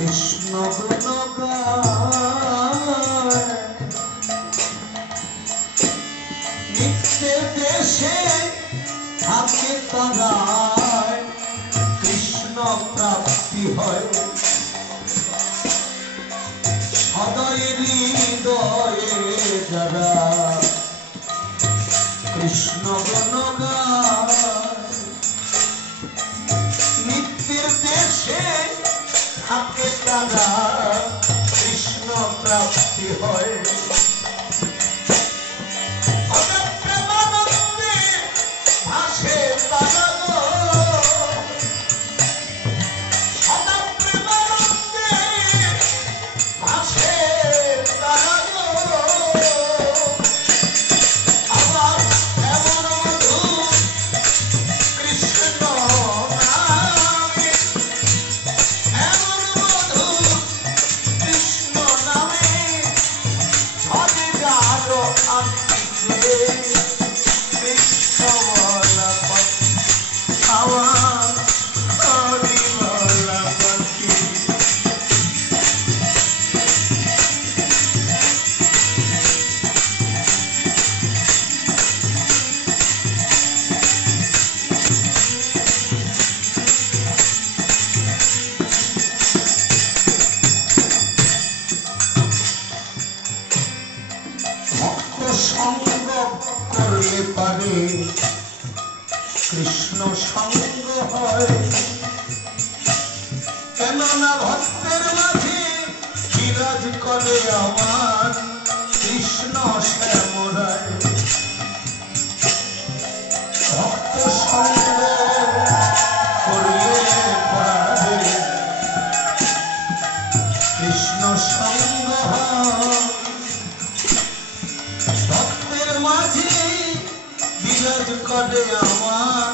কৃষ্ণ গুণগায় নিত্যে দেশে থাকে তারায় কৃষ্ণ প্রাপ্তি হয় সদয় হৃদয়ে যারা কৃষ্ণ গুণগায় নিত্যের দেশে থাকে তারা কৃষ্ণ প্রাপ্তি হয় প্রেমানন্দে ভাসে তারা সদা প্রেমানন্দে ভাসে তারা আবার এমন মধু কৃষ্ণ নামে এমন মধু কৃষ্ণ নামে ঝরে যারো আনতে কৃষ্ণ বলা আমার হরি বলা পাখি ভক্ত সঙ্গ করলে পারে কৃষ্ণ সঙ্গ হয় কেননা ভক্তের মাঝে বিরাজ করে আমার কৃষ্ণ শ্যামরায় ভক্ত সঙ্গ করলে পারে কৃষ্ণ সঙ্গ হয় ভক্তের মাঝে বিরাজ করে আমার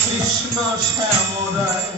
কৃষ্ণ শ্যামরায়